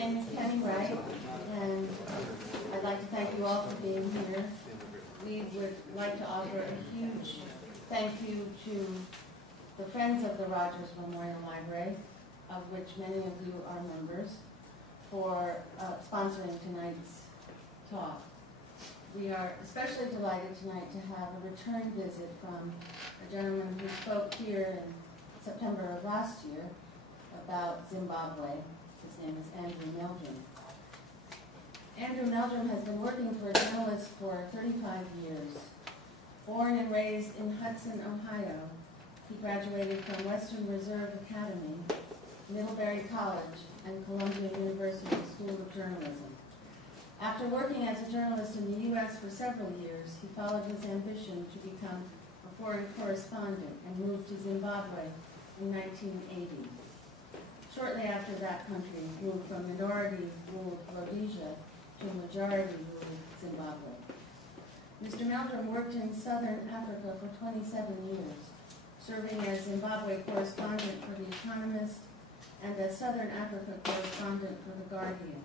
name is Penny Wright, and I'd like to thank you all for being here. We would like to offer a huge thank you to the Friends of the Rogers Memorial Library, of which many of you are members, for sponsoring tonight's talk. We are especially delighted tonight to have a return visit from a gentleman who spoke here in September of last year about Zimbabwe. His name is Andrew Meldrum. Andrew Meldrum has been working for a journalist for 35 years. Born and raised in Hudson, Ohio, he graduated from Western Reserve Academy, Middlebury College, and Columbia University School of Journalism. After working as a journalist in the U.S. for several years, he followed his ambition to become a foreign correspondent and moved to Zimbabwe in 1980. Shortly after that country moved from minority-ruled Rhodesia to majority-ruled Zimbabwe. Mr. Meldrum worked in Southern Africa for 27 years, serving as Zimbabwe correspondent for The Economist and as Southern Africa correspondent for The Guardian.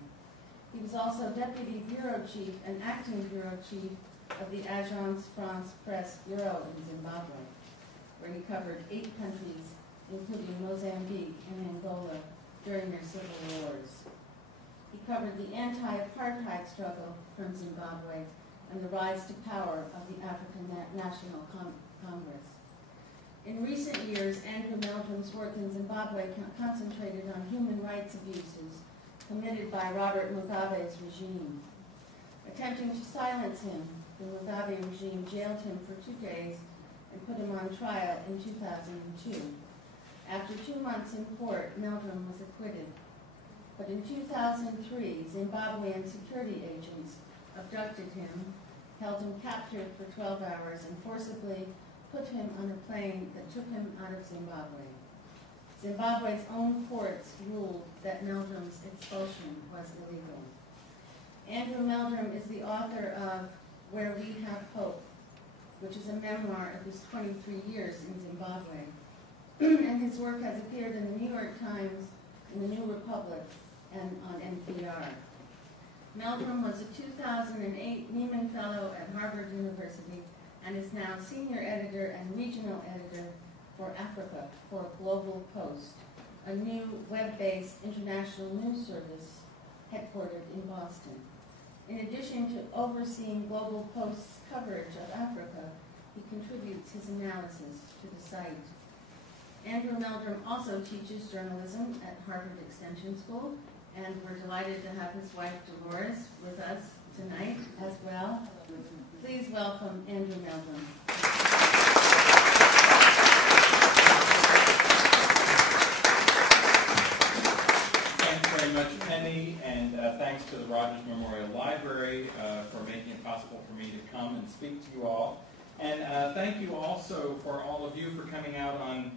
He was also Deputy Bureau Chief and Acting Bureau Chief of the Agence France-Presse Bureau in Zimbabwe, where he covered 8 countries, including Mozambique and Angola, during their civil wars. He covered the anti-apartheid struggle from Zimbabwe and the rise to power of the African National Congress. In recent years, Andrew Meldrum's work in Zimbabwe concentrated on human rights abuses committed by Robert Mugabe's regime. Attempting to silence him, the Mugabe regime jailed him for 2 days and put him on trial in 2002. After 2 months in court, Meldrum was acquitted. But in 2003, Zimbabwean security agents abducted him, held him captive for 12 hours, and forcibly put him on a plane that took him out of Zimbabwe. Zimbabwe's own courts ruled that Meldrum's expulsion was illegal. Andrew Meldrum is the author of Where We Have Hope, which is a memoir of his 23 years in Zimbabwe. And his work has appeared in the New York Times, in the New Republic, and on NPR. Meldrum was a 2008 Nieman Fellow at Harvard University and is now Senior Editor and Regional Editor for Africa for Global Post, a new web-based international news service headquartered in Boston. In addition to overseeing Global Post's coverage of Africa, he contributes his analysis to the site. Andrew Meldrum also teaches journalism at Harvard Extension School, and we're delighted to have his wife Dolores with us tonight as well. Please welcome Andrew Meldrum. Thanks very much, Penny, and thanks to the Rogers Memorial Library for making it possible for me to come and speak to you all. And thank you also for all of you for coming out on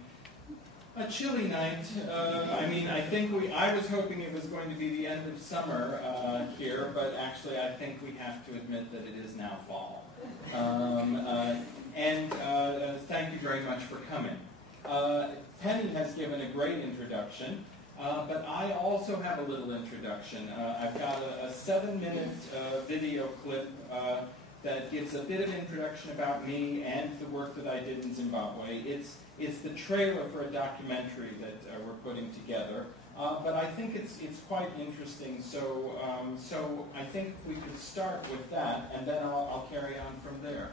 a chilly night. I was hoping it was going to be the end of summer here, but actually I think we have to admit that it is now fall. Thank you very much for coming. Penny has given a great introduction, but I also have a little introduction. I've got a 7-minute video clip that gives a bit of introduction about me and the work that I did in Zimbabwe. It's the trailer for a documentary that we're putting together, but I think it's quite interesting. So I think we could start with that, and then I'll carry on from there.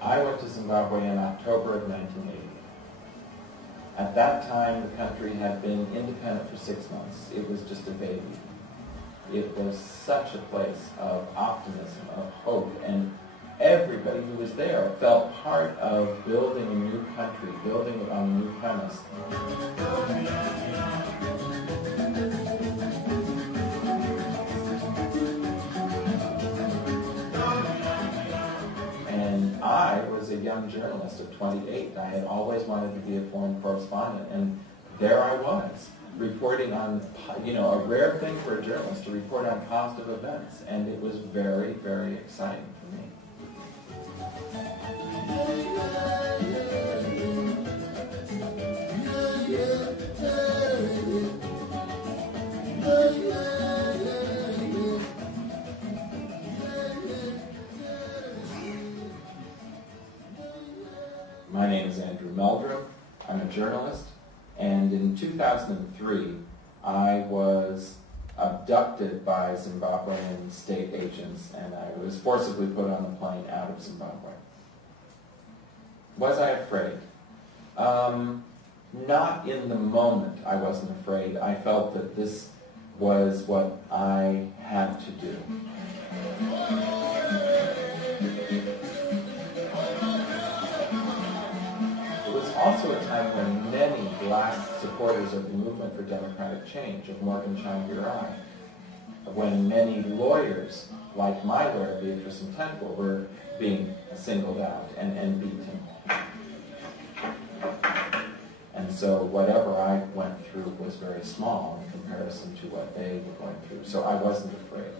I went to Zimbabwe in October of 1980. At that time, the country had been independent for 6 months. It was just a baby. It was such a place of optimism, of hope, and everybody who was there felt part of building a new country, building it on a new premise. And I I was a young journalist at 28. I had always wanted to be a foreign correspondent, and there I was, reporting on, a rare thing for a journalist to report on positive events, and it was very, very exciting for me. My name is Meldrum. I'm a journalist, and in 2003, I was abducted by Zimbabwean state agents, and I was forcibly put on a plane out of Zimbabwe. Was I afraid? Not in the moment I wasn't afraid. I felt that this was what I had to do. It was also a time when many black supporters of the movement for democratic change, of Morgan Tsvangirai, when many lawyers, like my lawyer, Beatrice Mtetwa, were being singled out and beaten. And so whatever I went through was very small in comparison to what they were going through. So I wasn't afraid.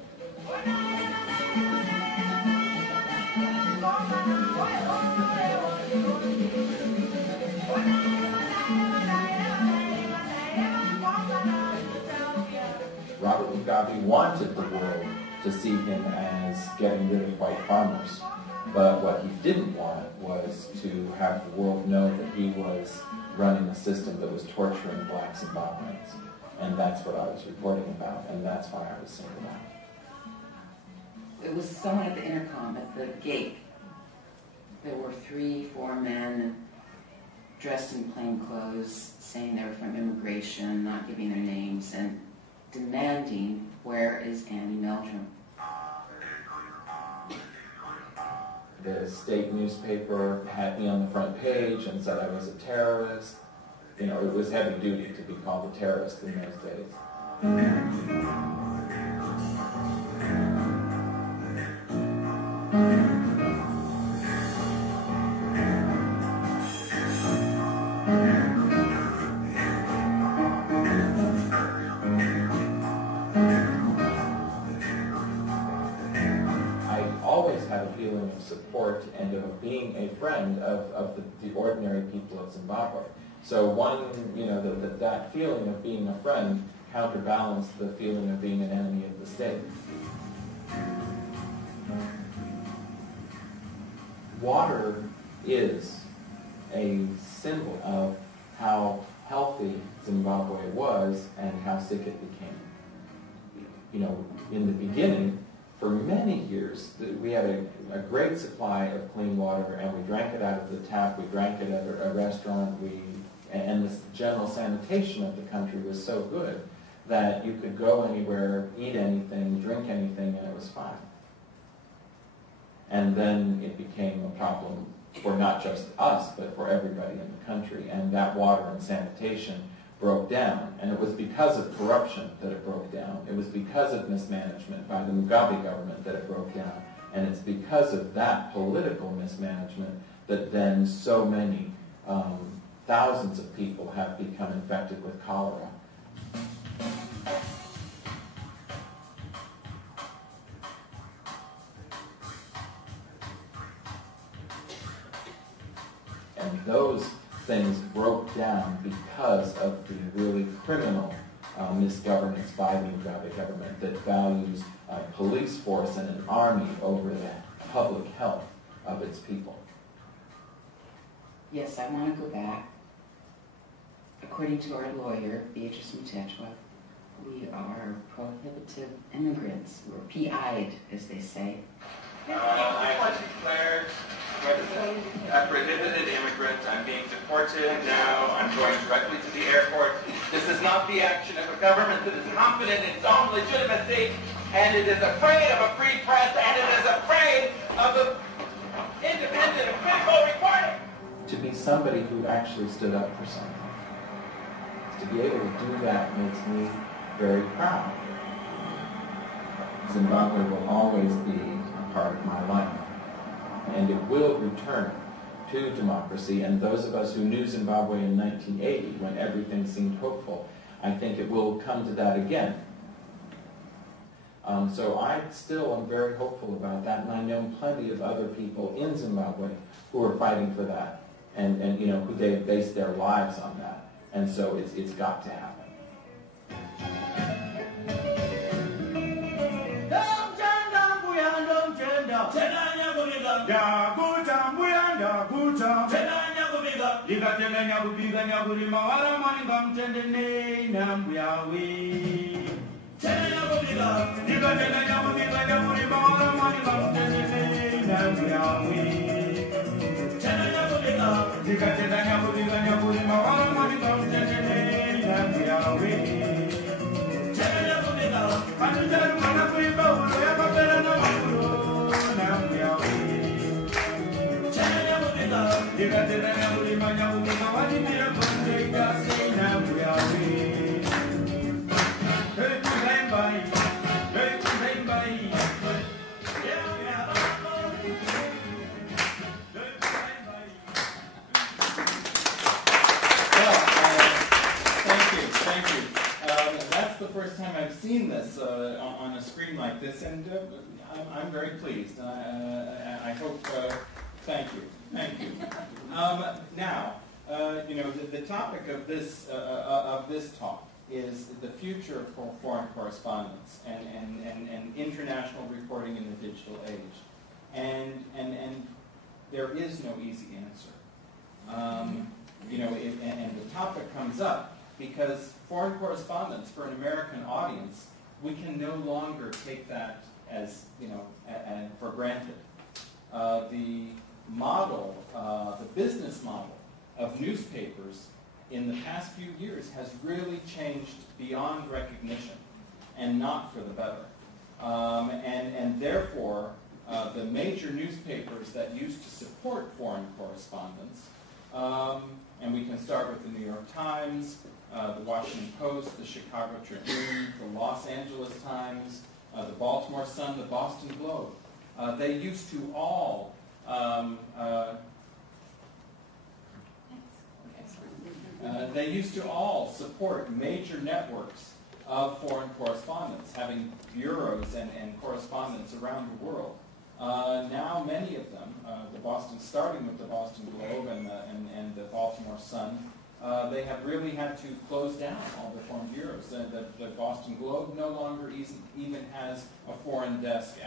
Robert Mugabe wanted the world to see him as getting rid of white farmers. But what he didn't want was to have the world know that he was running a system that was torturing black Zimbabweans. And that's what I was reporting about, and that's why I was singled out. It was someone at the intercom at the gate. There were 3-4 men dressed in plain clothes, saying they were from immigration, not giving their names, and demanding, "Where is Annie Meldrum?" The state newspaper had me on the front page and said I was a terrorist. It was heavy duty to be called a terrorist in those days. Support and of being a friend of the ordinary people of Zimbabwe. So that feeling of being a friend counterbalanced the feeling of being an enemy of the state. Water is a symbol of how healthy Zimbabwe was and how sick it became. In the beginning, for many years, we had a great supply of clean water, and we drank it out of the tap, we drank it at a restaurant, and the general sanitation of the country was so good that you could go anywhere, eat anything, drink anything, and it was fine. And then it became a problem for not just us, but for everybody in the country, and that water and sanitation broke down, and it was because of corruption that it broke down. It was because of mismanagement by the Mugabe government that it broke down, and it's because of that political mismanagement that then so many thousands of people have become infected with cholera. And those things broke down because of the really criminal misgovernance by the Mugabe government that values a police force and an army over the public health of its people. Yes, I want to go back. According to our lawyer, Beatrice Mtetwa, we are prohibitive immigrants. We're PI'd, as they say. I declared a prohibited immigrant. I'm being deported now. I'm going directly to the airport. This is not the action of a government that is confident in its own legitimacy, and it is afraid of a free press, and it is afraid of an independent and critical reporting. To be somebody who actually stood up for something, to be able to do that makes me very proud. Zimbabwe will always be part of my life. and it will return to democracy. And those of us who knew Zimbabwe in 1980, when everything seemed hopeful, I think it will come to that again. So I still am very hopeful about that, and I know plenty of other people in Zimbabwe who are fighting for that, and who they base their lives on that. And so it's got to happen. First time I've seen this on a screen like this, and I'm very pleased. I hope. Thank you. Now, the topic of this talk is the future for foreign correspondence and international reporting in the digital age, and there is no easy answer. And the topic comes up because foreign correspondence for an American audience, we can no longer take that as for granted. The business model of newspapers in the past few years has really changed beyond recognition, and not for the better. And therefore, the major newspapers that used to support foreign correspondence, and we can start with the New York Times, the Washington Post, the Chicago Tribune, the Los Angeles Times, the Baltimore Sun, the Boston Globe. They used to all support major networks of foreign correspondents, having bureaus and correspondents around the world. Now many of them, starting with the Boston Globe and the Baltimore Sun, they have really had to close down all the foreign bureaus. The Boston Globe no longer even has a foreign desk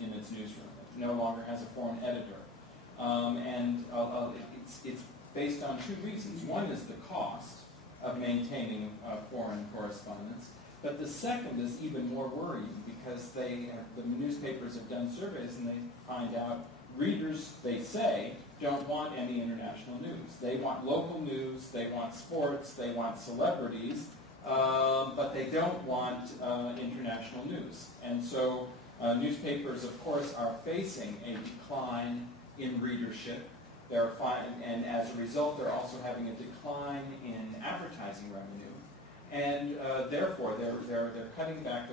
in its newsroom. It no longer has a foreign editor. It's based on two reasons. One is the cost of maintaining foreign correspondence, but the second is even more worrying because the newspapers have done surveys and they find out readers, they say, don't want any international news. They want local news, they want sports, they want celebrities, but they don't want international news. And so newspapers, of course, are facing a decline in readership. And as a result, they're also having a decline in advertising revenue. And therefore, they're cutting back.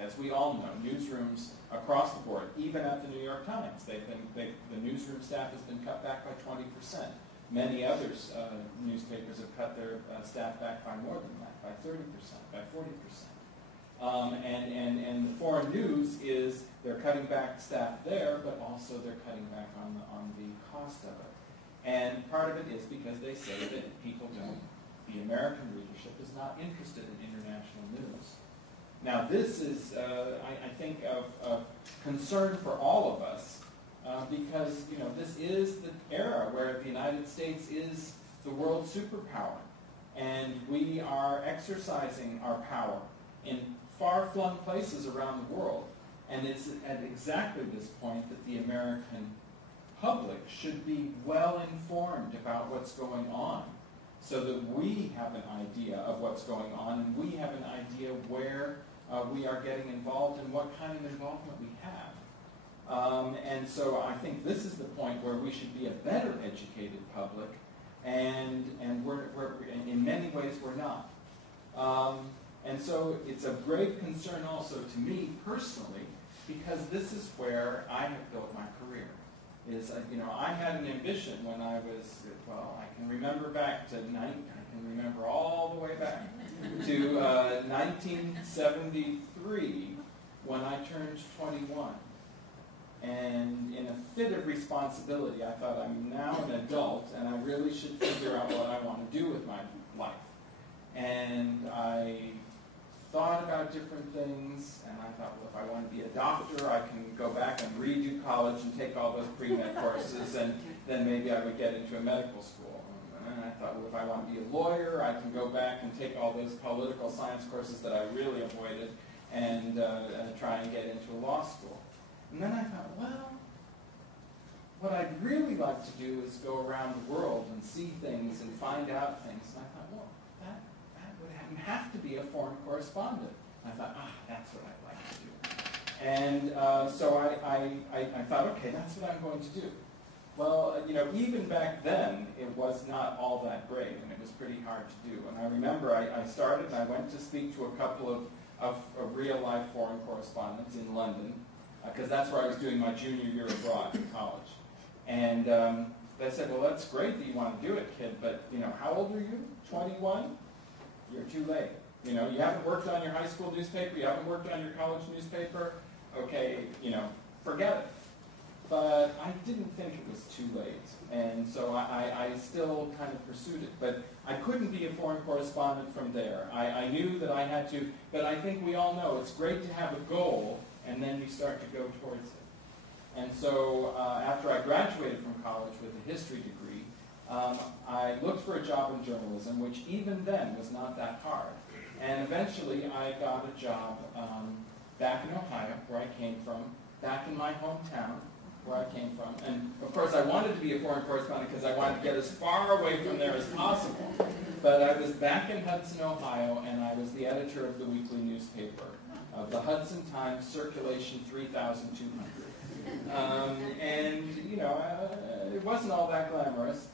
As we all know, newsrooms across the board, even at the New York Times, the newsroom staff has been cut back by 20%. Many other newspapers have cut their staff back by more than that, by 30%, by 40%. And the foreign news is they're cutting back staff there, but also they're cutting back on the cost of it. And part of it is because they say that the American readership is not interested in international news. Now this is, I think, of concern for all of us, because this is the era where the United States is the world superpower, and we are exercising our power in far-flung places around the world. And it's at exactly this point that the American public should be well informed about what's going on, so that we have an idea of what's going on, and we have an idea where we are getting involved and what kind of involvement we have. And so I think this is the point where we should be a better educated public, and we're in many ways we're not. And so it's of great concern also to me personally, because this is where I have built my career. I had an ambition when I was, I can remember back to I can remember all the way back to 1973 when I turned 21. And in a fit of responsibility, I thought, I'm now an adult, and I really should figure out what I want to do with my life. And I thought about different things, and I thought, well, if I want to be a doctor, I can go back and redo college and take all those pre-med courses, and then maybe I would get into a medical school. And I thought, well, if I want to be a lawyer, I can go back and take all those political science courses that I really avoided and try and get into a law school. And then I thought, well, what I'd really like to do is go around the world and see things and find out things. And I thought, well, that would have to be a foreign correspondent. And I thought, that's what I'd like to do. And so I thought, okay, that's what I'm going to do. Well, even back then, it was not all that great, and it was pretty hard to do. And I remember I started and I went to speak to a couple of real-life foreign correspondents in London, because that's where I was doing my junior year abroad in college. And they said, well, that's great that you want to do it, kid, but, how old are you? 21? You're too late. You haven't worked on your high school newspaper, you haven't worked on your college newspaper, okay, forget it. But I didn't think it was too late, and so I still kind of pursued it. But I couldn't be a foreign correspondent from there. I knew that I had to, but I think we all know it's great to have a goal, and then you start to go towards it. And so after I graduated from college with a history degree, I looked for a job in journalism, which even then was not that hard. And eventually I got a job back in Ohio, where I came from, back in my hometown, where I came from. And of course I wanted to be a foreign correspondent because I wanted to get as far away from there as possible. But I was back in Hudson, Ohio, and I was the editor of the weekly newspaper, of the Hudson Times, circulation 3,200. It wasn't all that glamorous,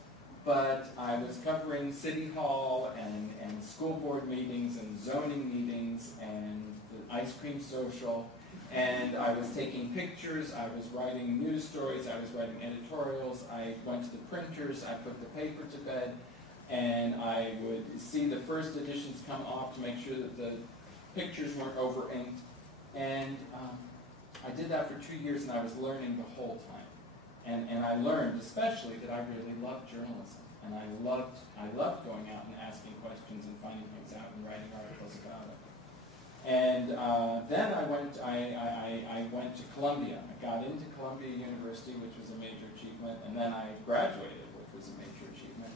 but I was covering City Hall and school board meetings and zoning meetings and the ice cream social, and I was taking pictures, I was writing news stories, I was writing editorials, I went to the printers, I put the paper to bed, and I would see the first editions come off to make sure that the pictures weren't over-inked. And I did that for 2 years, and I was learning the whole time. And I learned especially that I really loved journalism. And I loved going out and asking questions and finding things out and writing articles about it. And then I went to Columbia. I got into Columbia University, which was a major achievement, and then I graduated, which was a major achievement.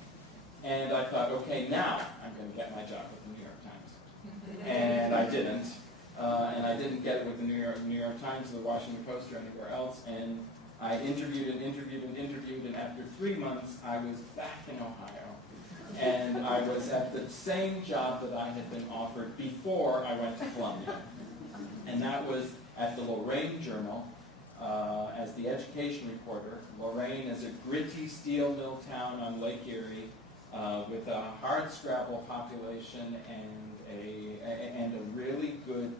And I thought, okay, now I'm going to get my job with the New York Times. And I didn't. And I didn't get it with the New York Times or the Washington Post or anywhere else. And I interviewed, and after 3 months, I was back in Ohio. And I was at the same job that I had been offered before I went to Columbia. And that was at the Lorain Journal as the education reporter. Lorain is a gritty steel mill town on Lake Erie with a hardscrabble population and a really good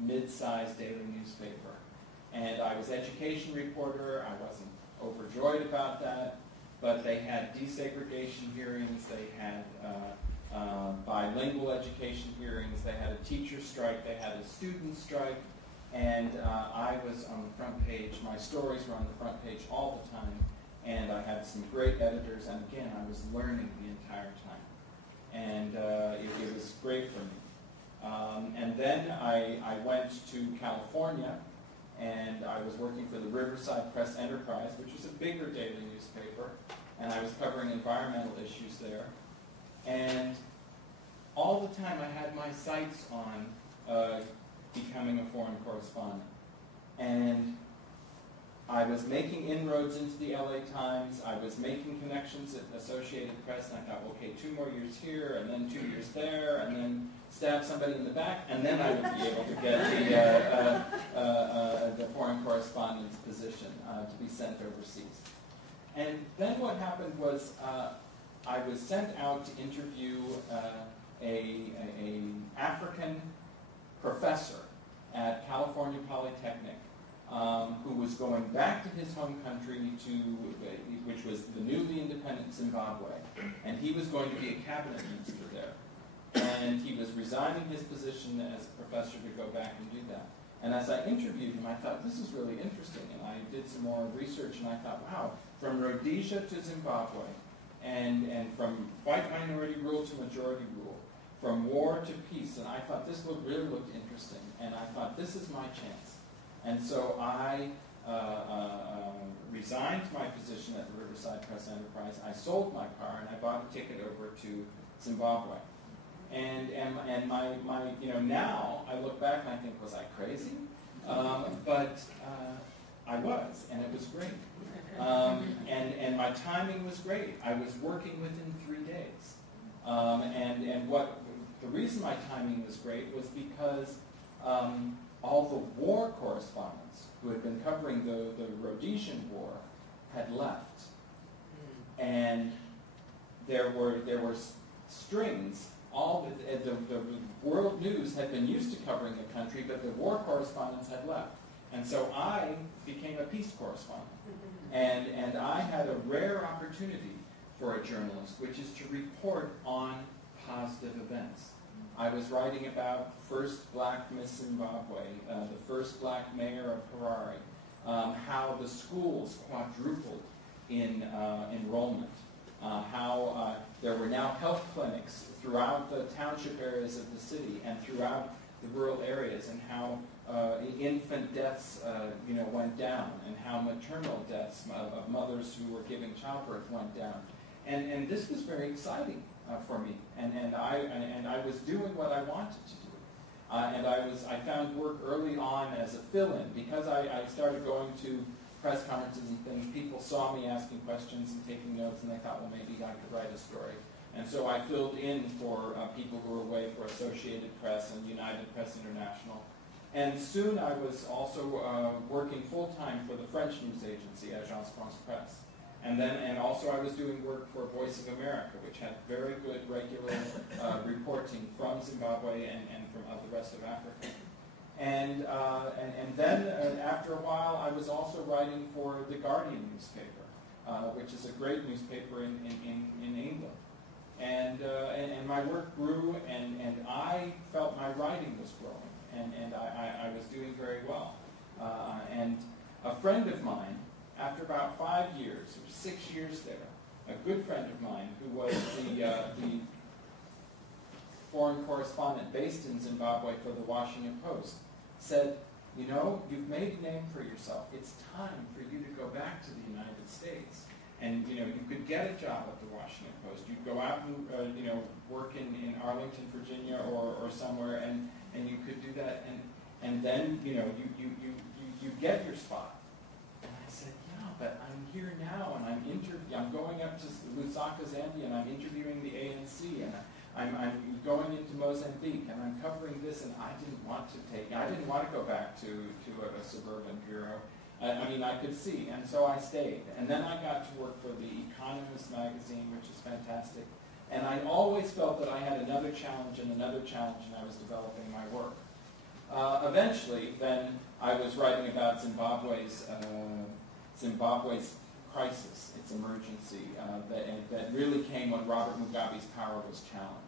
mid-sized daily newspaper. And I was education reporter. I wasn't overjoyed about that, but they had desegregation hearings, they had bilingual education hearings, they had a teacher strike, they had a student strike, and I was on the front page. My stories were on the front page all the time, and I had some great editors, and again, I was learning the entire time. And it was great for me. And then I went to California, and I was working for the Riverside Press Enterprise, which was a bigger daily newspaper, and I was covering environmental issues there. And all the time I had my sights on becoming a foreign correspondent. And I was making inroads into the LA Times, I was making connections at Associated Press, and I thought, okay, 2 more years here, and then 2 years there, and then stab somebody in the back, and then I would be able to get the foreign correspondence position to be sent overseas. And then what happened was I was sent out to interview an African professor at California Polytechnic who was going back to his home country, which was the newly independent Zimbabwe, and he was going to be a cabinet minister there. And he was resigning his position as a professor to go back and do that. And as I interviewed him, I thought, this is really interesting. And I did some more research, and I thought, wow, from Rhodesia to Zimbabwe, and from white minority rule to majority rule, from war to peace. And I thought this really looked interesting. And I thought, this is my chance. And so I resigned my position at the Riverside Press Enterprise. I sold my car, and I bought a ticket over to Zimbabwe. And my now I look back and I think, was I crazy? But I was, and it was great. And my timing was great. I was working within 3 days. And the reason my timing was great was because all the war correspondents who had been covering the Rhodesian War had left. And there were strings. All the world news had been used to covering the country, but the war correspondents had left. And so I became a peace correspondent. And I had a rare opportunity for a journalist, which is to report on positive events. I was writing about first black Miss Zimbabwe, the first black mayor of Harare, how the schools quadrupled in enrollment, how there were now health clinics throughout the township areas of the city and throughout the rural areas, and how infant deaths went down, and how maternal deaths of mothers who were giving childbirth went down. And this was very exciting for me, and I was doing what I wanted to do. And I found work early on as a fill-in. Because I started going to press conferences and things, people saw me asking questions and taking notes, and they thought, well, maybe I could write a story. And so I filled in for people who were away for Associated Press and United Press International. And soon I was also working full-time for the French news agency, Agence France Presse. And also I was doing work for Voice of America, which had very good regular reporting from Zimbabwe and from the rest of Africa. And then after a while, I was also writing for the Guardian newspaper, which is a great newspaper in England. And my work grew, and I felt my writing was growing, and I was doing very well. And a friend of mine, after about 5 years, or 6 years there, a good friend of mine who was the foreign correspondent based in Zimbabwe for the Washington Post, said, you know, you've made a name for yourself. It's time for you to go back to the United States. And, you could get a job at the Washington Post. You'd go out and, work in Arlington, Virginia or somewhere, and you could do that. And then, you get your spot. And I said, yeah, but I'm here now, and I'm going up to Lusaka, Zambia, and I'm interviewing the ANC, and I'm going into Mozambique, and I'm covering this, and I didn't want to go back to a suburban bureau. I could see, and so I stayed. And then I got to work for the Economist magazine, which is fantastic. And I always felt that I had another challenge, and I was developing my work. Eventually, then, I was writing about Zimbabwe's crisis, its emergency, that really came when Robert Mugabe's power was challenged.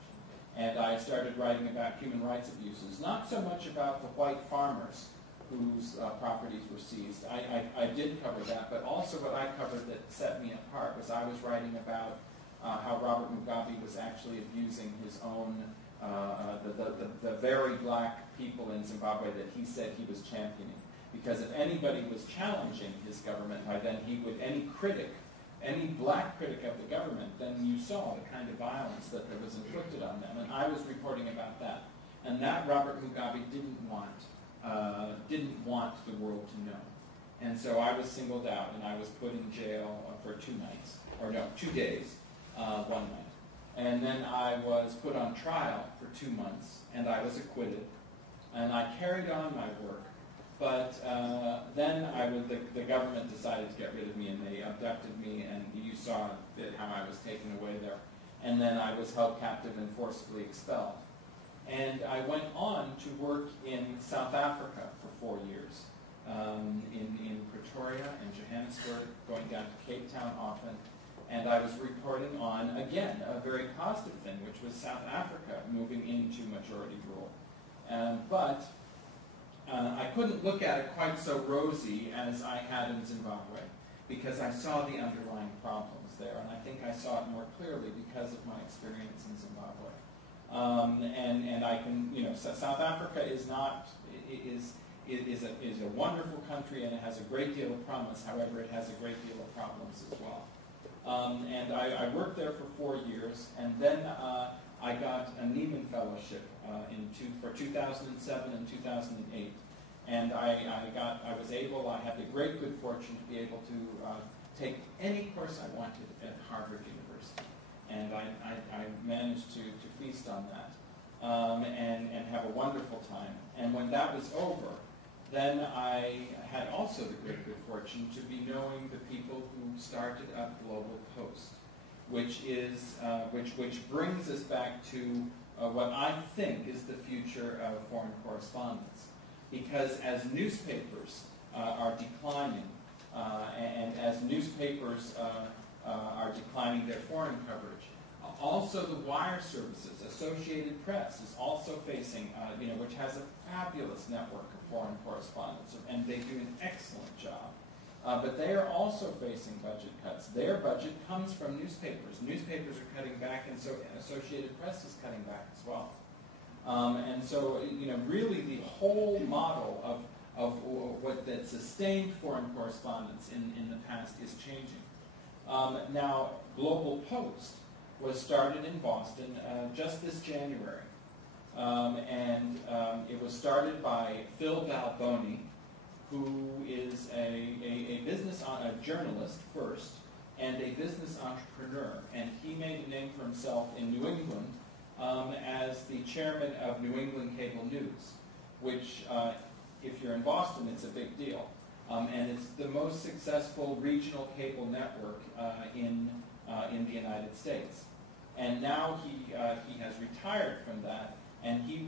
And I started writing about human rights abuses, not so much about the white farmers whose properties were seized. I did cover that, but also what I covered that set me apart was I was writing about how Robert Mugabe was actually abusing his own, the very black people in Zimbabwe that he said he was championing. Because if anybody was challenging his government, by then any black critic of the government, then you saw the kind of violence that was inflicted on them. And I was reporting about that. And that Robert Mugabe didn't want the world to know. And so I was singled out, and I was put in jail for 2 days, 1 night. And then I was put on trial for 2 months, and I was acquitted. And I carried on my work. But then the government decided to get rid of me, and they abducted me, and you saw how I was taken away there. And then I was held captive and forcibly expelled. And I went on to work in South Africa for 4 years, in Pretoria and Johannesburg, going down to Cape Town often. And I was reporting on, again, a very positive thing, which was South Africa moving into majority rule. But I couldn't look at it quite so rosy as I had in Zimbabwe, because I saw the underlying problems there, and I think I saw it more clearly because of my experience in Zimbabwe. And I can, South Africa is a wonderful country, and it has a great deal of promise. However, it has a great deal of problems as well. And I worked there for 4 years, and then I got a Neiman Fellowship for 2007 and 2008. And I had the great good fortune to be able to take any course I wanted at Harvard University. And I managed to feast on that and have a wonderful time. And when that was over, then I had also the great good fortune to be knowing the people who started up Global Post, which brings us back to what I think is the future of foreign correspondence. Because as newspapers are declining, and as newspapers are declining their foreign coverage, also the wire services, Associated Press, is also facing, which has a fabulous network of foreign correspondents, and they do an excellent job. But they are also facing budget cuts. Their budget comes from newspapers. Newspapers are cutting back, and so Associated Press is cutting back as well. And so, really the whole model of what that sustained foreign correspondence in the past is changing. Now, Global Post was started in Boston just this January. It was started by Phil Balboni, who is a journalist first, and a business entrepreneur. And he made a name for himself in New England as the chairman of New England Cable News, which, if you're in Boston, it's a big deal. And it's the most successful regional cable network in the United States. And now he has retired from that, and he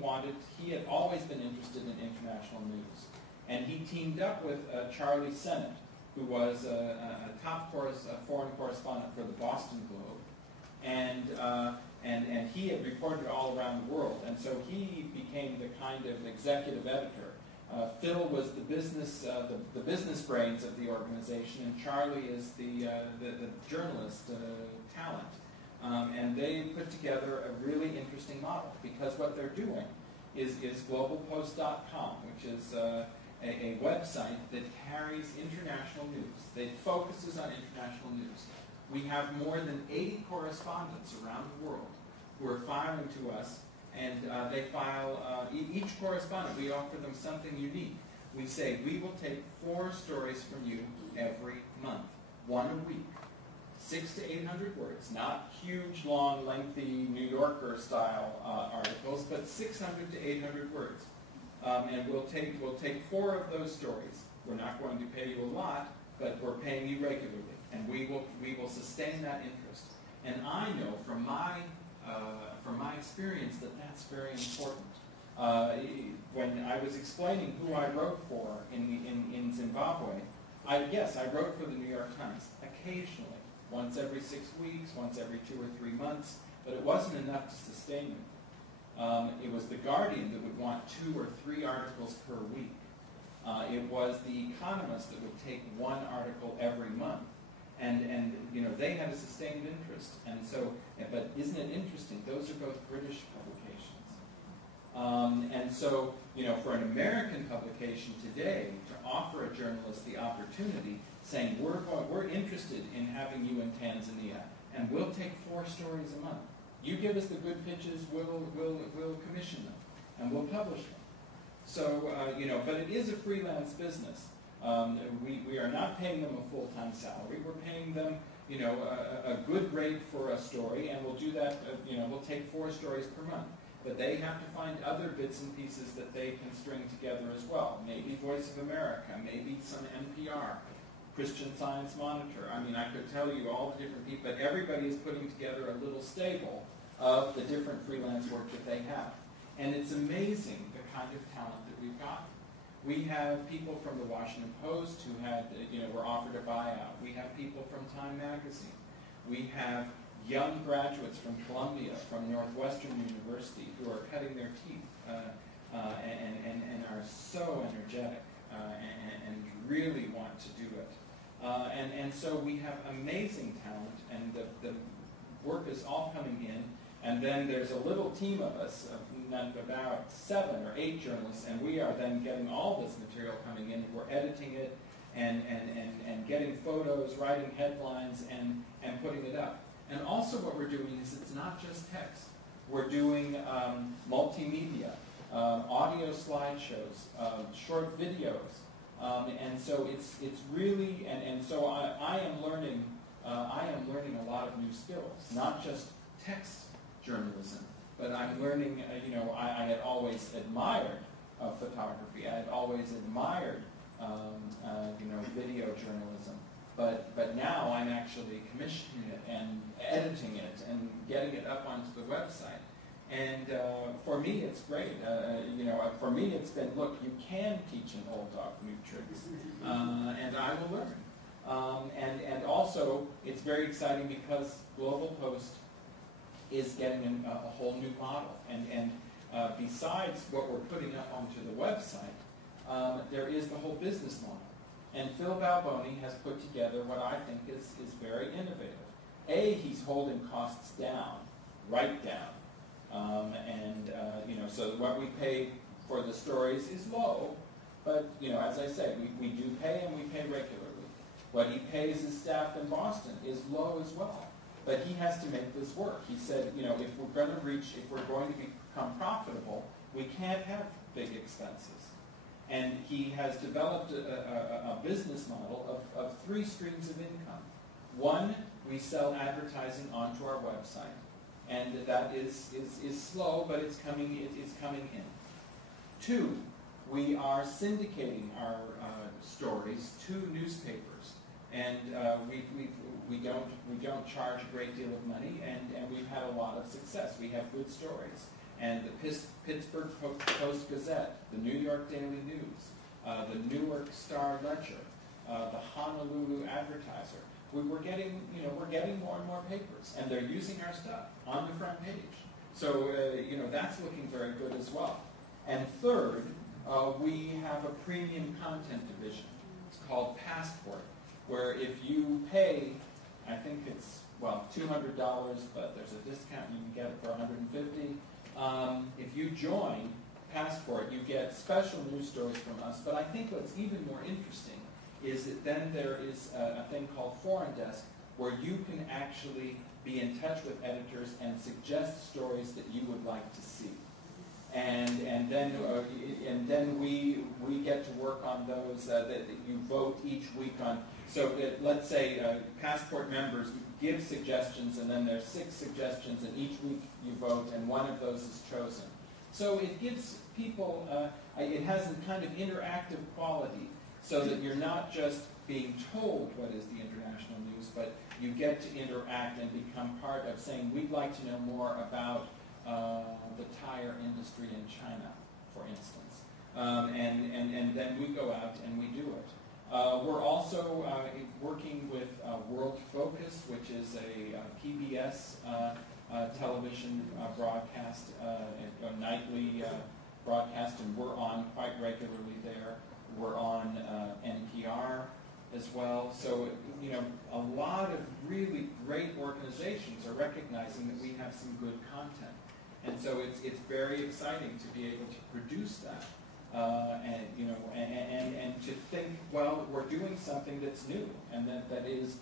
had always been interested in international news. And he teamed up with Charlie Sennett, who was a top foreign correspondent for the Boston Globe. And he had reported all around the world. And so he became the kind of executive editor. Phil was the business brains of the organization, and Charlie is the journalist talent. And they put together a really interesting model, because what they're doing is globalpost.com, which is a website that carries international news, that focuses on international news. We have more than 80 correspondents around the world who are filing to us, and they file, each correspondent, we offer them something unique. We say, we will take 4 stories from you every month, 1 a week. 600 to 800 words, not huge, long, lengthy New Yorker style articles, but 600 to 800 words. And we'll take 4 of those stories. We're not going to pay you a lot, but we're paying you regularly, and we will sustain that interest. And I know from my experience that that's very important. When I was explaining who I wrote for in Zimbabwe, I wrote for the New York Times occasionally. Once every 6 weeks, once every 2 or 3 months, but it wasn't enough to sustain me. It was The Guardian that would want 2 or 3 articles per week. It was The Economist that would take 1 article every month. And they had a sustained interest. And so, but isn't it interesting? Those are both British publications. And so, for an American publication today, to offer a journalist the opportunity, saying, we're interested in having you in Tanzania, and we'll take 4 stories a month. You give us the good pitches, we'll commission them, and we'll publish them. So, but it is a freelance business. We are not paying them a full-time salary. We're paying them, a good rate for a story, and we'll do that, we'll take 4 stories per month. But they have to find other bits and pieces that they can string together as well. Maybe Voice of America, maybe some NPR. Christian Science Monitor. I mean, I could tell you all the different people, but everybody is putting together a little stable of the different freelance work that they have. And it's amazing the kind of talent that we've got. We have people from the Washington Post who had, were offered a buyout. We have people from Time Magazine. We have young graduates from Columbia, from Northwestern University, who are cutting their teeth and are so energetic and really want to do it. And so we have amazing talent, and the work is all coming in. And then there's a little team of us, of about 7 or 8 journalists, and we are then getting all this material coming in. We're editing it and getting photos, writing headlines, and putting it up. And also what we're doing is it's not just text. We're doing multimedia, audio slideshows, short videos. And so it's really, and so I am learning a lot of new skills, not just text journalism, but I'm learning, I had always admired photography. I had always admired, video journalism. But now I'm actually commissioning it and editing it and getting it up onto the website. And for me, it's great. For me, it's been, look, you can teach an old dog new tricks, and I will learn. And also, it's very exciting because Global Post is getting a whole new model. And besides what we're putting up onto the website, there is the whole business model. And Phil Balboni has put together what I think is very innovative. He's holding costs down, right down. So what we pay for the stories is low, but, as I said, we do pay and we pay regularly. What he pays his staff in Boston is low as well. But he has to make this work. He said, if we're going to become profitable, we can't have big expenses. And he has developed a business model of 3 streams of income. One, we sell advertising onto our website, and that is slow, but it's coming in. 2, we are syndicating our stories to newspapers, and we don't charge a great deal of money, and we've had a lot of success. We have good stories. And the Pittsburgh Post-Gazette, the New York Daily News, the Newark Star-Ledger, the Honolulu Advertiser. We're getting more and more papers, and they're using our stuff on the front page. So that's looking very good as well. And third, we have a premium content division. It's called Passport, where if you pay, I think it's $200, but there's a discount. You can get it for $150. If you join Passport, you get special news stories from us, but I think what's even more interesting is that then there is a thing called Foreign Desk, where you can actually be in touch with editors and suggest stories that you would like to see. And then we get to work on those that you vote each week on. So let's say Passport members give suggestions, and then there's 6 suggestions, and each week you vote, and one of those is chosen. So it gives people, it has a kind of interactive quality, so that you're not just being told what is the international news, but you get to interact and become part of saying, we'd like to know more about the tire industry in China, for instance. And then we go out and we do it. We're also working with World Focus, which is a PBS television broadcast, a nightly broadcast, and we're on quite regularly there. We're on NPR as well. So, a lot of really great organizations are recognizing that we have some good content. And so it's very exciting to be able to produce that. And to think, well, we're doing something that's new, and that is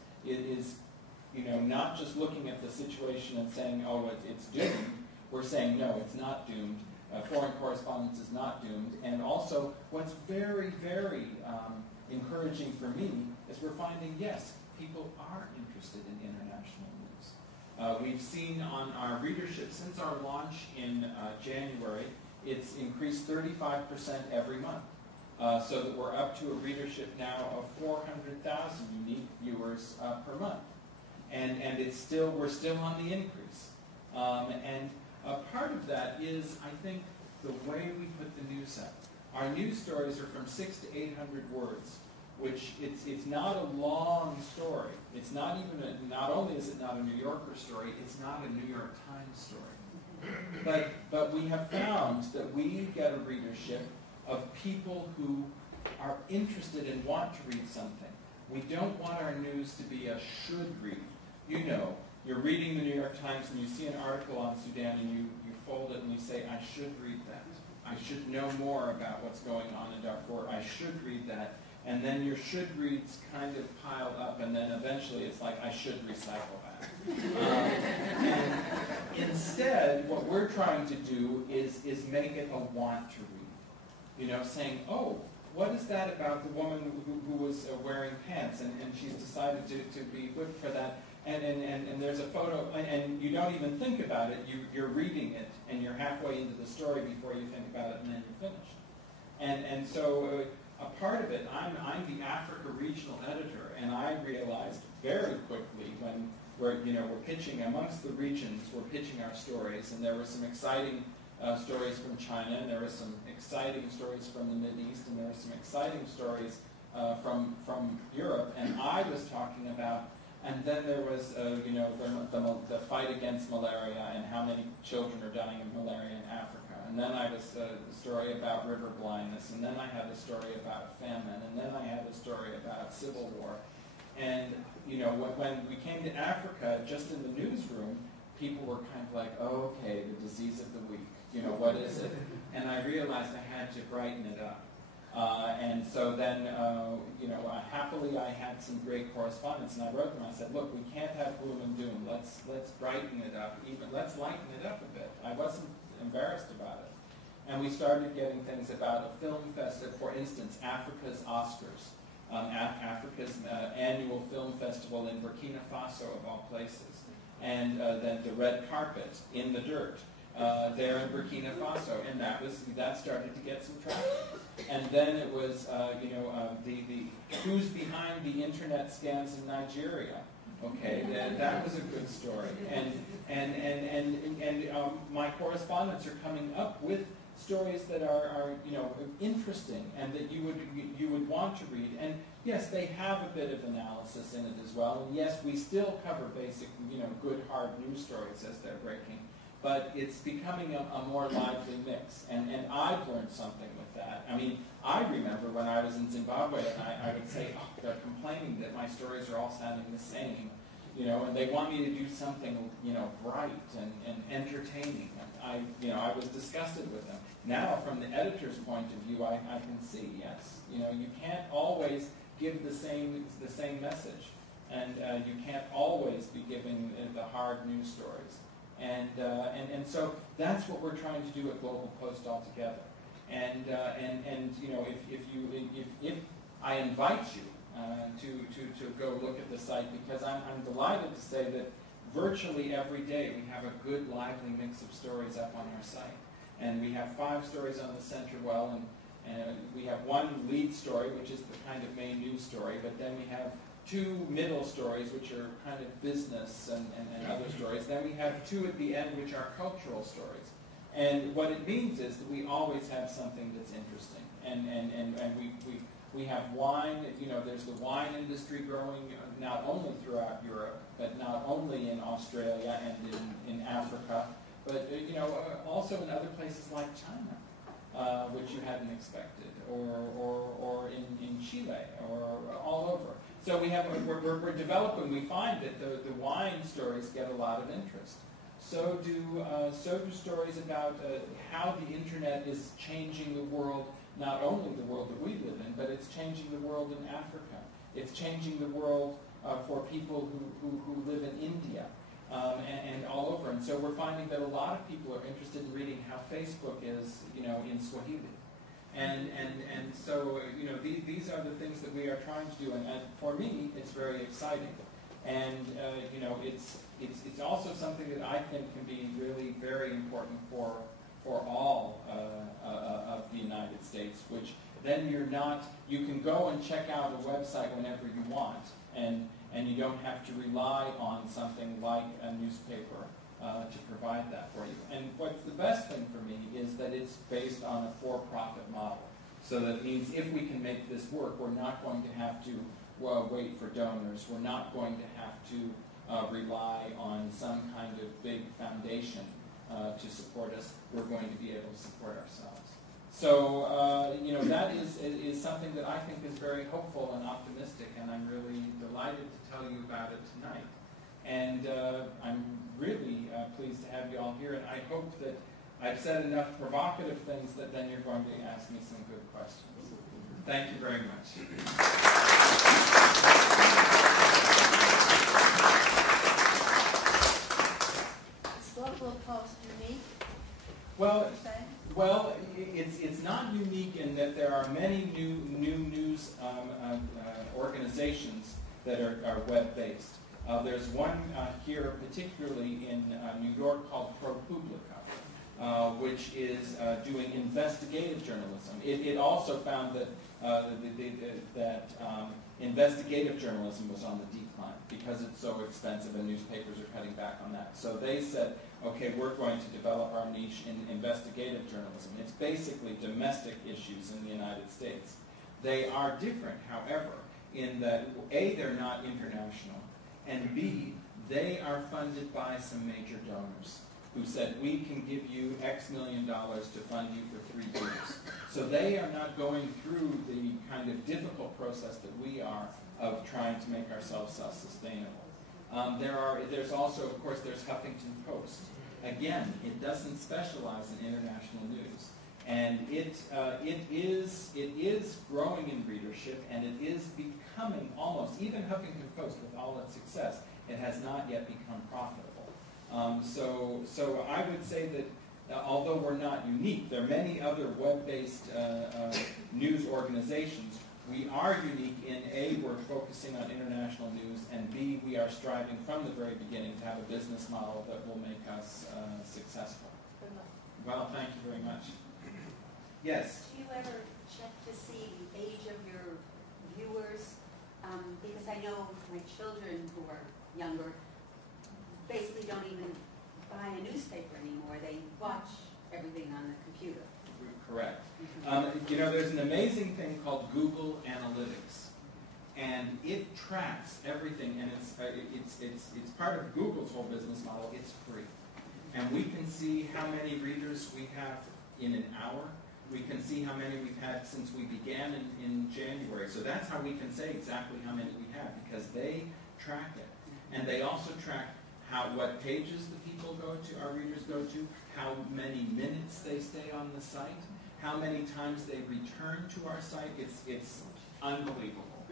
not just looking at the situation and saying, oh, it's doomed. We're saying, no, it's not doomed. Foreign correspondence is not doomed. And also, what's very, very encouraging for me is we're finding, yes, people are interested in international news. We've seen on our readership since our launch in January, it's increased 35% every month, so that we're up to a readership now of 400,000 unique viewers per month, and we're still on the increase. And part of that is, I think, the way we put the news up. Our news stories are from 600 to 800 words, which it's not a long story. It's not even not only is it not a New Yorker story, it's not a New York Times story. But we have found that we get a readership of people who are interested and want to read something. We don't want our news to be a should read. You know, you're reading the New York Times and you see an article on Sudan and you fold it and you say, I should read that. I should know more about what's going on in Darfur. I should read that. And then your should reads kind of pile up, and then eventually it's like, I should recycle that. And instead, what we're trying to do is make it a want to read. You know, saying, oh, what is that about the woman who was wearing pants, and she's decided to be good for that, and there's a photo, and you don't even think about it, you're reading it, and you're halfway into the story before you think about it, and then you're finished. And so a part of it, I'm the Africa regional editor, and I realized very quickly when we're pitching amongst the regions, we're pitching our stories, and there were some exciting stories from China, and there were some exciting stories from the Mideast, and there were some exciting stories from Europe, and I was talking about, and then there was the fight against malaria and how many children are dying of malaria in Africa. And then I was the story about river blindness, and then I had a story about famine, and then I had a story about civil war. And when we came to Africa, just in the newsroom, people were kind of like, oh, okay, the disease of the week. What is it? And I realized I had to brighten it up. And so then, happily I had some great correspondents, and I wrote them. I said, look, we can't have gloom and doom. Let's brighten it up. Let's lighten it up a bit. I wasn't embarrassed about it. And we started getting things about a film festival, for instance, Africa's Oscars, Africa's annual film festival in Burkina Faso, of all places, and then the red carpet in the dirt there in Burkina Faso, and that started to get some traction. And then it was the who's behind the internet scams in Nigeria. Okay, that was a good story, and my correspondents are coming up with stories that are interesting and that you would want to read. And yes, they have a bit of analysis in it as well. And yes, we still cover basic good hard news stories as they're breaking, but it's becoming a more lively mix. And I've learned something with that. I mean, I remember when I was in Zimbabwe, and I would say, oh, they're complaining that my stories are all sounding the same, and they want me to do something, bright and entertaining. And I was disgusted with them. Now, from the editor's point of view, I can see, yes, you can't always give the same message, and you can't always be giving the hard news stories. And so that's what we're trying to do at Global Post altogether. And if I invite you to go look at the site, because I'm delighted to say that virtually every day we have a good lively mix of stories up on our site. And we have 5 stories on the center well, and we have one lead story, which is the kind of main news story, but then we have 2 middle stories, which are kind of business and other stories. Then we have 2 at the end, which are cultural stories. And what it means is that we always have something that's interesting. And we have wine, there's the wine industry growing not only throughout Europe, but not only in Australia and in Africa, but also in other places like China, which you hadn't expected, or in Chile, or all over. So we're developing. We find that the wine stories get a lot of interest. So do stories about how the internet is changing the world, not only the world that we live in, but it's changing the world in Africa. It's changing the world for people who live in India and all over. And so we're finding that a lot of people are interested in reading how Facebook is, in Swahili. And so these are the things that we are trying to do. And for me, it's very exciting. And it's also something that I think can be really very important for all of the United States, which then you can go and check out a website whenever you want, and you don't have to rely on something like a newspaper to provide that for you. And what's the best thing for me is that it's based on a for-profit model. So that means if we can make this work, we're not going to have to wait for donors. We're not going to have to rely on some kind of big foundation to support us. We're going to be able to support ourselves. So, that is something that I think is very hopeful and optimistic, and I'm really delighted to tell you about it tonight. And I'm really pleased to have you all here, and I hope that I've said enough provocative things that then you're going to ask me some good questions. Thank you very much. Is Global Post unique? Well, it's not unique in that there are many new news organizations that are web-based. There's one here, particularly in New York, called ProPublica, which is doing investigative journalism. It also found that investigative journalism was on the decline because it's so expensive and newspapers are cutting back on that. So they said, okay, we're going to develop our niche in investigative journalism. It's basically domestic issues in the United States. They are different, however, in that A, they're not international, and B, they are funded by some major donors who said, we can give you X million dollars to fund you for 3 years. So they are not going through the kind of difficult process that we are of trying to make ourselves self-sustainable. There's also, of course, there's Huffington Post. Again, it doesn't specialize in international news. And it is growing in readership, and it is becoming almost, even Huffington Post, with all its success, it has not yet become profitable. So I would say that although we're not unique, there are many other web-based news organizations. We are unique in A, we're focusing on international news, and B, we are striving from the very beginning to have a business model that will make us successful. Well, thank you very much. Yes? Do you ever check to see the age of your viewers? Because I know my children who are younger basically don't even buy a newspaper anymore. They watch everything on the computer. Correct. There's an amazing thing called Google Analytics, and it tracks everything, and it's part of Google's whole business model. It's free, and we can see how many readers we have in an hour. We can see how many we've had since we began in January. So that's how we can say exactly how many we have, because they track it, and they also track what pages the people go to, our readers go to, how many minutes they stay on the site, how many times they return to our site. It's unbelievable.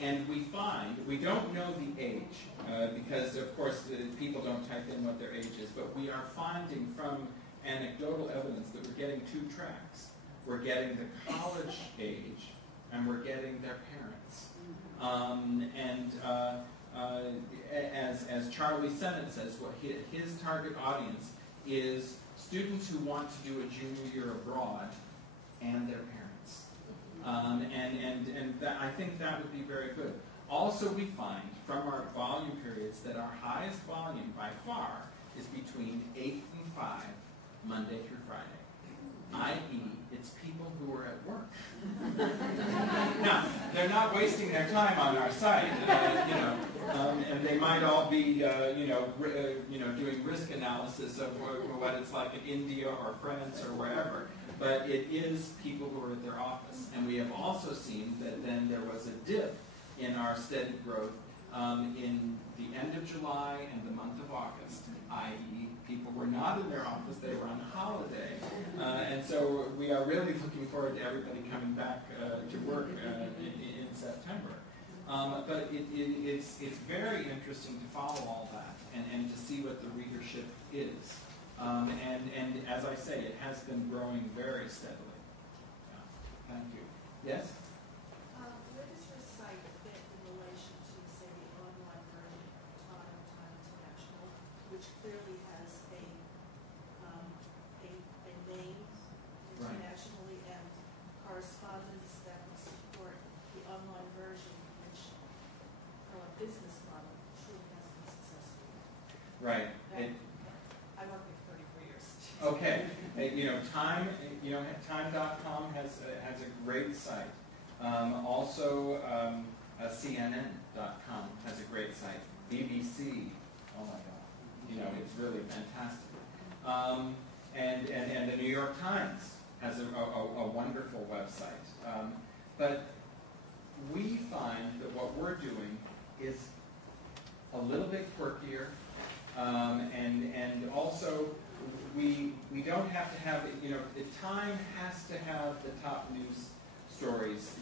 And we find, we don't know the age, because of course people don't type in what their age is, but we are finding from anecdotal evidence that we're getting 2 tracks. We're getting the college age, and we're getting their parents. As Charlie Sennett says, his target audience is students who want to do a junior year abroad and their parents. I think that would be very good. Also, we find from our volume periods that our highest volume by far is between 8 and 5, Monday through Friday, i.e., it's people who are at work. Now, they're not wasting their time on our site, and they might all be, doing risk analysis of what it's like in India or France or wherever. But it is people who are at their office, and we have also seen that then there was a dip in our steady growth in the end of July and the month of August, i.e., people were not in their office, they were on holiday. And so we are really looking forward to everybody coming back to work in September. But it's very interesting to follow all that and to see what the readership is. And as I say, it has been growing very steadily. Yeah. Thank you. Yes? Where does your site fit in relation to, say, the online version of Time International, which clearly has a name internationally, and correspondence that will support the online version, which, from a business model, truly has been successful? Right. I worked with 34 years. Okay. Time, Time.com has a great site. Also, CNN.com has a great site. BBC, oh my God, it's really fantastic. And the New York Times has a wonderful website. But we find that what we're doing is a little bit quirkier, and also we don't have to have, the Time has to have the top news stories,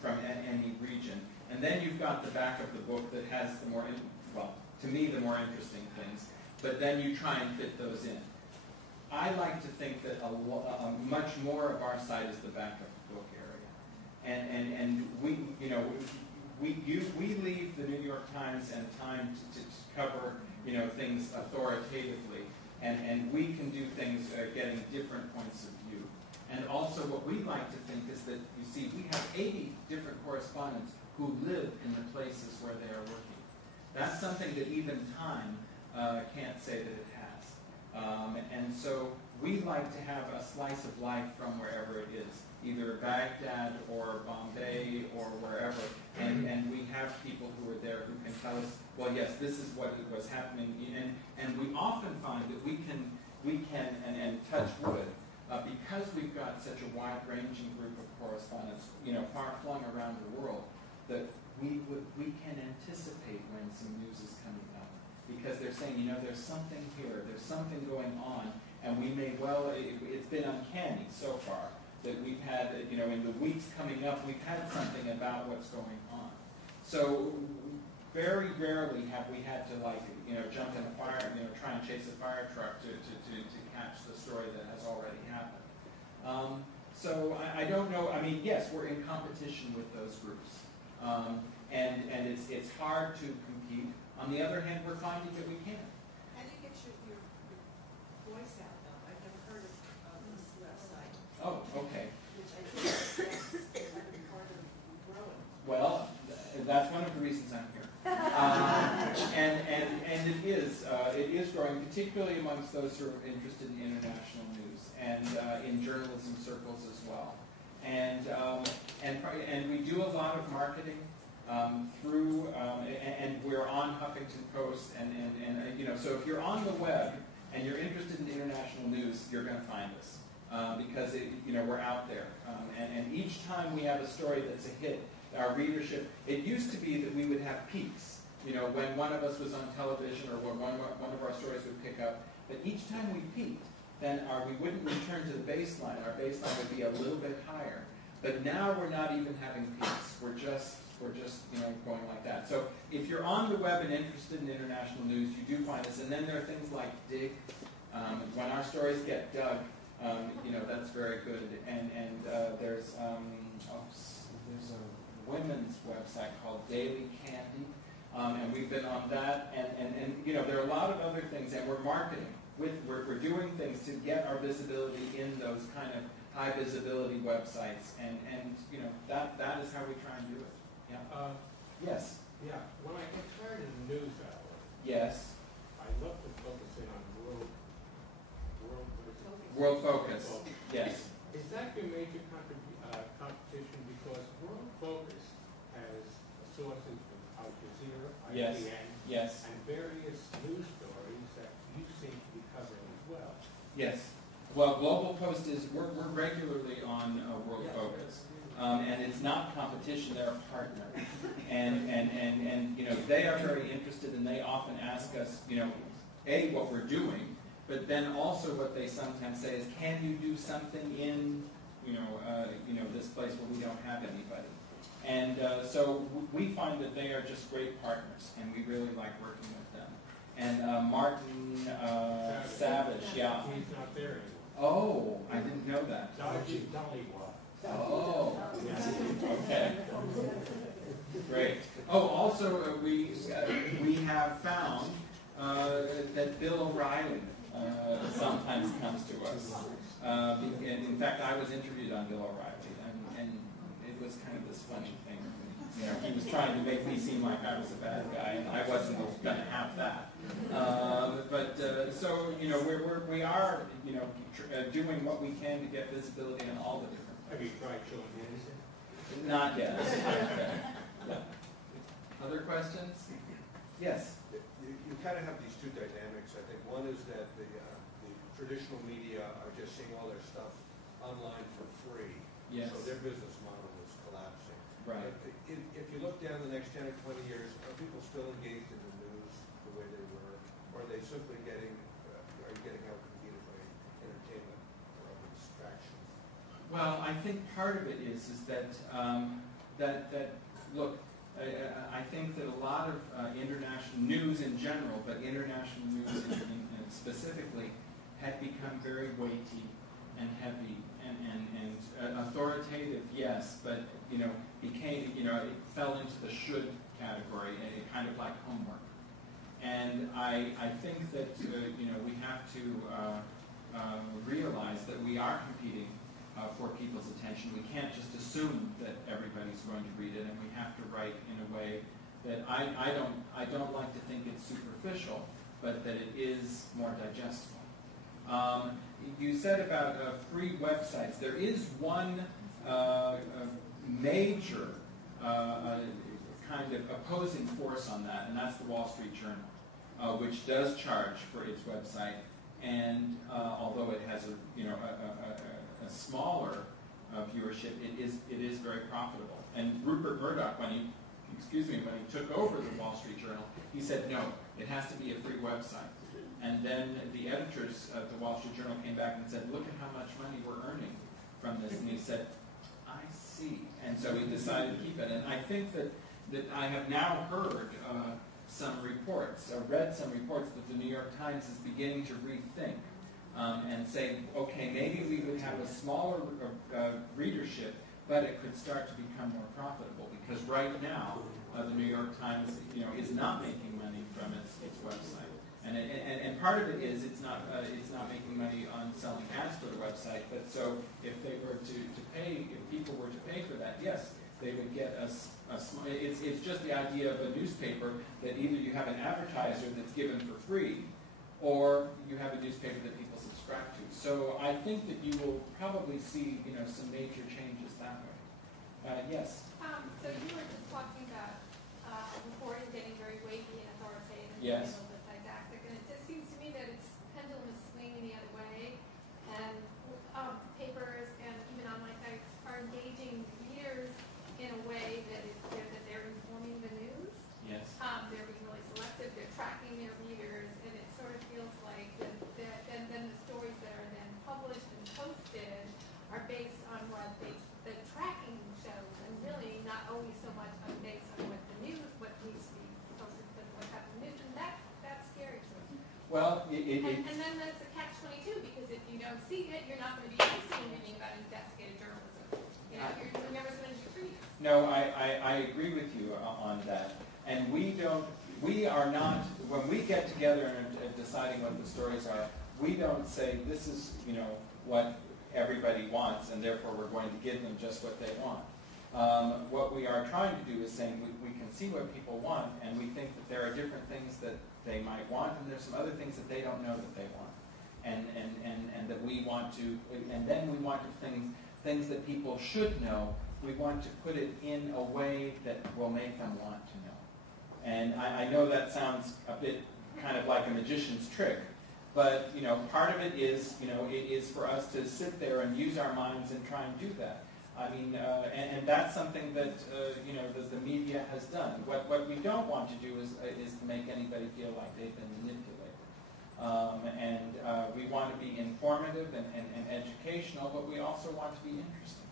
from any region. And then you've got the back of the book that has the more, to me, the more interesting things. But then you try and fit those in. I like to think that much more of our site is the back of the book area. And we leave the New York Times and Time to cover, things authoritatively. And we can do things getting different points of view. And also what we like to think is that, you see, we have 80 different correspondents who live in the places where they are working. That's something that even Time can't say that it has. And so we like to have a slice of life from wherever it is, either Baghdad or Bombay or wherever. And we have people who are there who can tell us, well, yes, this is what was happening. And we often find that we can and touch wood, because we've got such a wide-ranging group of correspondents, far-flung around the world, that we can anticipate when some news is coming up, because they're saying, there's something here, there's something going on, and we may well, it's been uncanny so far that we've had, in the weeks coming up, we've had something about what's going on. So very rarely have we had to jump in a fire, try and chase a fire truck to catch the story that has already happened. So I don't know. I mean, yes, we're in competition with those groups, and it's hard to compete. On the other hand, we're finding that we can. How do you get your voice out, though? I've never heard of this website. Oh, okay. Which I think is part of growing. Well, that's one of the reasons I'm here. And it is growing, particularly amongst those who are interested in international news and in journalism circles as well. And we do a lot of marketing through, and we're on Huffington Post, and so if you're on the web and you're interested in international news, you're going to find us because we're out there. And each time we have a story that's a hit, our readership, it used to be that we would have peaks, when one of us was on television or when one of our stories would pick up. But each time we peaked, then we wouldn't return to the baseline. Our baseline would be a little bit higher. But now we're not even having peaks. We're just going like that. So if you're on the web and interested in international news, you do find us. And then there are things like Dig. When our stories get dug, that's very good. And there's a women's website called Daily Candy, and we've been on that. And there are a lot of other things, and we're marketing. We're doing things to get our visibility in those kind of high visibility websites, and that is how we try and do it. Yeah. Yes. Yeah. When I compare to the news outlet, yes. I love to focus in on World Focus. Yes. Is that your major competition? Because World Focus has sources from Al Jazeera, Yes. IPN, Yes. and various news stories that you seem to be covering as well. Yes. Well, Global Post we're regularly on World Focus, and it's not competition; they're a partner, and they are very interested, and they often ask us, what we're doing, but then also what they sometimes say is, can you do something in, this place where we don't have anybody? And so we find that they are just great partners, and we really like working with them. And Martin Savage, yeah. He's not there anymore. Oh, I didn't know that. Dolly was. Oh, okay. Great. Oh, also we have found that Bill O'Reilly sometimes comes to us. And in fact, I was interviewed on Bill O'Reilly, and it was kind of this funny thing. He was trying to make me seem like I was a bad guy, and I wasn't going to have that. So we are doing what we can to get visibility on all the different. Have you tried showing hands? Not yet. Yeah. Other questions? Yes. You kind of have these two dynamics. I think one is that the traditional media are just seeing all their stuff online for free. Yes. So their business model is collapsing. Right. If you look down the next 10 or 20 years, are people still engaged in the news the way they were? Or are they simply getting outcompeted by entertainment or other distractions? Well, I think part of it is that look, I think that a lot of international news in general, but international news in specifically, had become very weighty and heavy and authoritative, yes, but became it fell into the should category, kind of like homework. And I think that we have to realize that we are competing for people's attention. We can't just assume that everybody's going to read it, and we have to write in a way that I don't like to think it's superficial, but that it is more digestible. You said about free websites. There is one major kind of opposing force on that, and that's the Wall Street Journal, which does charge for its website, and although it has a smaller viewership, it is very profitable. And Rupert Murdoch, when he took over the Wall Street Journal, he said no, it has to be a free website. And then the editors of the Wall Street Journal came back and said, look at how much money we're earning from this. And he said, I see. And so he decided to keep it. And I think that I have now heard some reports, read some reports that the New York Times is beginning to rethink and say, okay, maybe we would have a smaller readership, but it could start to become more profitable. Because right now, the New York Times is not making money from its website. And part of it is it's not making money on selling ads for the website. But so if they were to pay, if people were to pay for that, yes, they would get a small. It's just the idea of a newspaper that either you have an advertiser that's given for free, or you have a newspaper that people subscribe to. So I think that you will probably see some major changes that way. Yes. So you were just talking about reporting getting very weighty and authoritative. Yes. Papers and even online sites are engaging readers in a way that they're informing the news. Yes. They're being really selective. They're tracking their readers, and it sort of feels like then the stories that are then published and posted are based on what the tracking shows, and really not always so much based on what needs to be posted because of what's happening in the news, and that's scary to me. Well, and then that's a catch-22 because if you don't see it, you're not going to be interested in reading about investigative journalism. You're never going to read it. No, I agree with you on that. And we are not, when we get together and deciding what the stories are, we don't say this is, what everybody wants and therefore we're going to give them just what they want. What we are trying to do is saying we can see what people want, and we think that there are different things that they might want, and there's some other things that they don't know that they want. And that we want to, and then we want to things that people should know, we want to put it in a way that will make them want to know. And I know that sounds a bit kind of like a magician's trick, but part of it is, it is for us to sit there and use our minds and try and do that. I mean, and that's something that the media has done. What we don't want to do is to make anybody feel like they've been manipulated. We want to be informative and educational, but we also want to be interesting.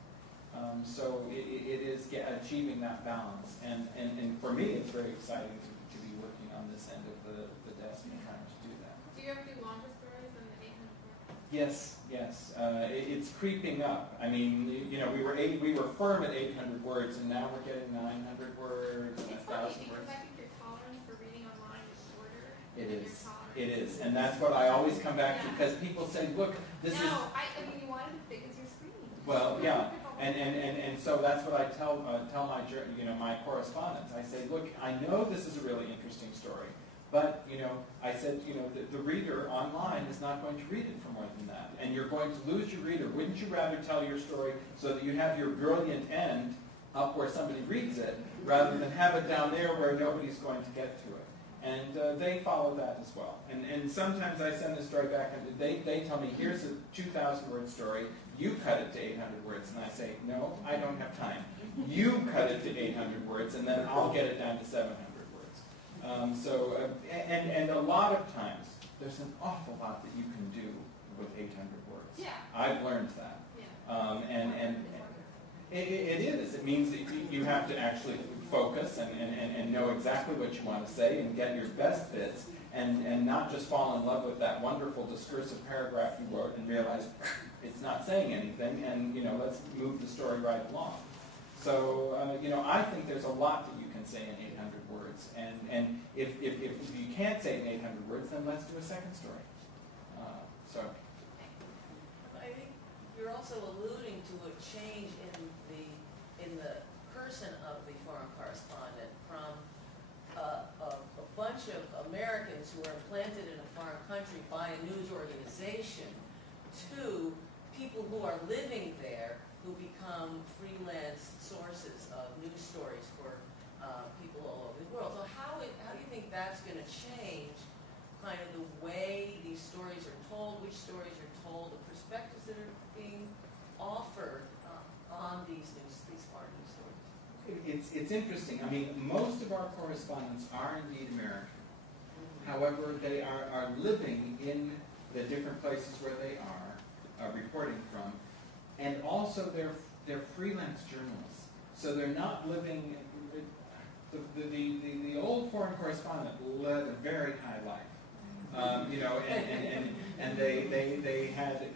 So it is achieving that balance. And for me, it's very exciting to be working on this end of the desk and trying to do that. Do you ever do longer stories than the 800 words? Yes. It's creeping up. I mean, we were firm at 800 words, and now we're getting 900 words and 1,000 words. I think your tolerance for reading online is shorter. It is, and that's what I always come back to, because people say, look, this is... No, I mean, you want it as big as your screen. Well, yeah, and so that's what I tell my correspondents. I say, look, I know this is a really interesting story, But, I said, the reader online is not going to read it for more than that. And you're going to lose your reader. Wouldn't you rather tell your story so that you have your brilliant end up where somebody reads it, rather than have it down there where nobody's going to get to it? And they follow that as well. And sometimes I send the story back, and they tell me, here's a 2,000-word story. You cut it to 800 words. And I say, no, I don't have time. You cut it to 800 words, and then I'll get it down to 700 words. And a lot of times, there's an awful lot that you can do with 800 words. Yeah. I've learned that. Yeah. And it is. It means that you have to actually focus and know exactly what you want to say and get your best bits and not just fall in love with that wonderful discursive paragraph you wrote and realize it's not saying anything, and let's move the story right along. So I think there's a lot that you can say in 800 words, and if you can't say it in 800 words, then let's do a second story. I think you're also alluding to a change in the person of the foreign correspondent from a bunch of Americans who are implanted in a foreign country by a news organization to people who are living there who become freelance sources of news stories for people all over the world. So how do you think that's going to change kind of the way these stories are told, which stories are told, the perspectives that are being offered on these foreign news stories? It's interesting. I mean, most of our correspondents are indeed American. However, they are living in the different places where they are reporting from, and also they're freelance journalists. So they're not living. The old foreign correspondent led a very high life, and they had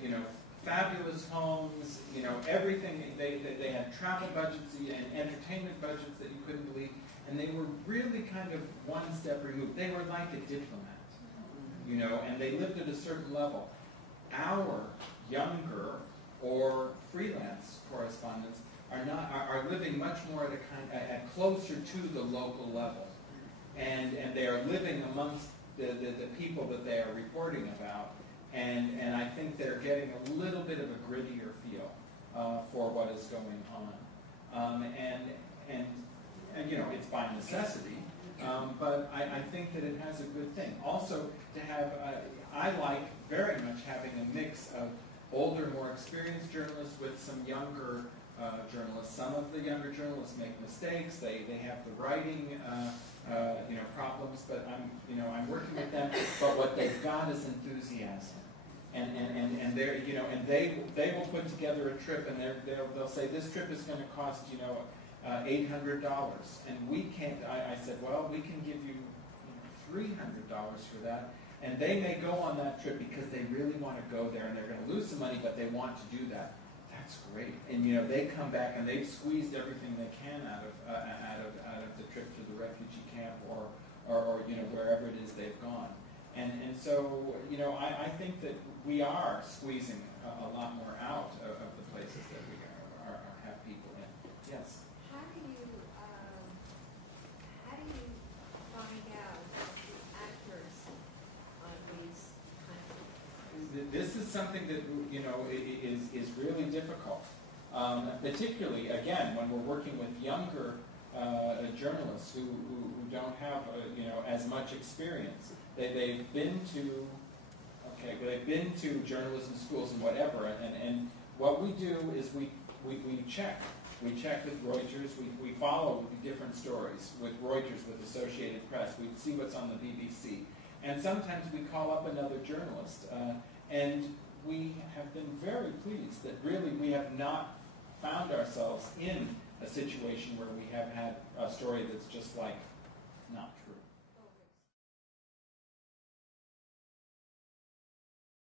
fabulous homes, everything. They had travel budgets and entertainment budgets that you couldn't believe, and they were really kind of one step removed. They were like a diplomat, and they lived at a certain level. Our younger or freelance correspondents are living much more at closer to the local level, and they are living amongst the people that they are reporting about. And I think they're getting a little bit of a grittier feel for what is going on. And it's by necessity, but I think that it has a good thing. Also, to have, I like very much having a mix of older, more experienced journalists with some younger journalists. Some of the younger journalists make mistakes. They have the writing problems, but I'm working with them. But what they've got is enthusiasm, and they're and they will put together a trip, and they'll say this trip is going to cost $800, and we can't. I said, well, we can give you $300 for that. And they may go on that trip because they really want to go there, and they're going to lose some money, but they want to do that. That's great. And they come back and they've squeezed everything they can out of the trip to the refugee camp or wherever it is they've gone. And so I think that we are squeezing a lot more out of the places that we have people in. Yes. How do you find out the actors on these countries? This is something that is really difficult, particularly again when we're working with younger journalists who don't have as much experience. They've been to journalism schools and whatever, and what we do is we check. We check with Reuters. We follow different stories with Reuters, with Associated Press. We see what's on the BBC. And sometimes we call up another journalist. And we have been very pleased that really we have not found ourselves in a situation where we have had a story that's just like not true.